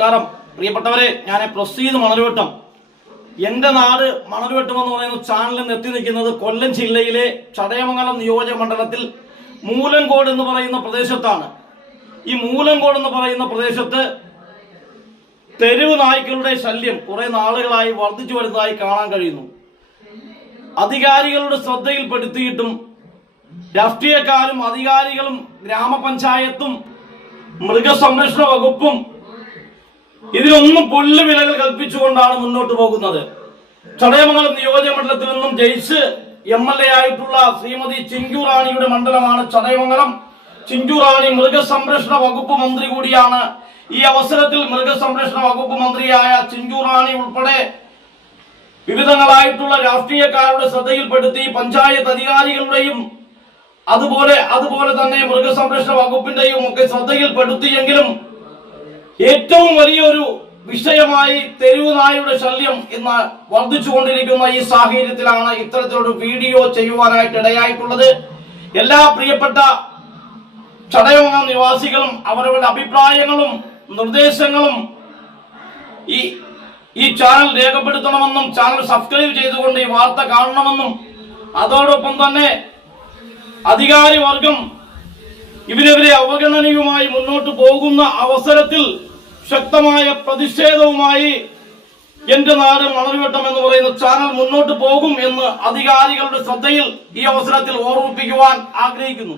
നമസ്കാരം പ്രിയപ്പെട്ടവരെ, ഞാൻ പ്രൊസീദ് മണൽവട്ടം. എന്റെ നാട് മണൽവട്ടം എന്ന് പറയുന്ന ചാനലിൽ നിന്ന് എത്തി നിൽക്കുന്നത് കൊല്ലം ജില്ലയിലെ ചടയമംഗലം നിയോജക മണ്ഡലത്തിൽ മൂലങ്കോട് എന്ന് പറയുന്ന പ്രദേശത്താണ്. ഈ മൂലങ്കോട് എന്ന് പറയുന്ന പ്രദേശത്ത് തെരുവ് നായ്ക്കളുടെ ശല്യം കുറെ നാളുകളായി വർദ്ധിച്ചു വരുന്നതായി കാണാൻ കഴിയുന്നു. അധികാരികളുടെ ശ്രദ്ധയിൽപ്പെടുത്തിയിട്ടും രാഷ്ട്രീയക്കാരും അധികാരികളും ഗ്രാമപഞ്ചായത്തും മൃഗസംരക്ഷണ വകുപ്പും ഇതിനൊന്നും പുല്ലുവിലകൾ കൽപ്പിച്ചുകൊണ്ടാണ് മുന്നോട്ട് പോകുന്നത്. ചടയമംഗലം നിയോജക മണ്ഡലത്തിൽ നിന്നും ജയിച്ച് MLA ആയിട്ടുള്ള ശ്രീമതി ചിഞ്ചു റാണിയുടെ മണ്ഡലമാണ് ചടയമംഗലം. ചിഞ്ചു റാണി മൃഗസംരക്ഷണ വകുപ്പ് മന്ത്രി കൂടിയാണ്. ഈ അവസരത്തിൽ മൃഗസംരക്ഷണ വകുപ്പ് മന്ത്രിയായ ചിഞ്ചു റാണി ഉൾപ്പെടെ വിവിധങ്ങളായിട്ടുള്ള രാഷ്ട്രീയക്കാരുടെ ശ്രദ്ധയിൽപ്പെടുത്തി പഞ്ചായത്ത് അധികാരികളുടെയും അതുപോലെ തന്നെ മൃഗസംരക്ഷണ വകുപ്പിന്റെയും ഒക്കെ ശ്രദ്ധയിൽപ്പെടുത്തിയെങ്കിലും ഏറ്റവും വലിയൊരു വിഷയമായി തെരുവ് നായയുടെ ശല്യം ഇന്ന് വർദ്ധിച്ചുകൊണ്ടിരിക്കുന്ന ഈ സാഹചര്യത്തിലാണ് ഇത്തരത്തിലൊരു വീഡിയോ ചെയ്യുവാനായിട്ട് ഇടയായിട്ടുള്ളത്. എല്ലാ പ്രിയപ്പെട്ട ചടയമംഗലം നിവാസികളും അവരവരുടെ അഭിപ്രായങ്ങളും നിർദ്ദേശങ്ങളും ഈ ചാനൽ രേഖപ്പെടുത്തണമെന്നും ചാനൽ സബ്സ്ക്രൈബ് ചെയ്തുകൊണ്ട് ഈ വാർത്ത കാണണമെന്നും അതോടൊപ്പം തന്നെ അധികാരി വർഗം ഇവരെതിരെ അവഗണനയുമായി മുന്നോട്ട് പോകുന്ന അവസരത്തിൽ ശക്തമായ പ്രതിഷേധവുമായി എന്റെ നാട് മണൽവട്ടം എന്ന് പറയുന്ന ചാനൽ മുന്നോട്ട് പോകും എന്ന് അധികാരികളുടെ ശ്രദ്ധയിൽ ഈ അവസരത്തിൽ ഓർമ്മിപ്പിക്കുവാൻ ആഗ്രഹിക്കുന്നു.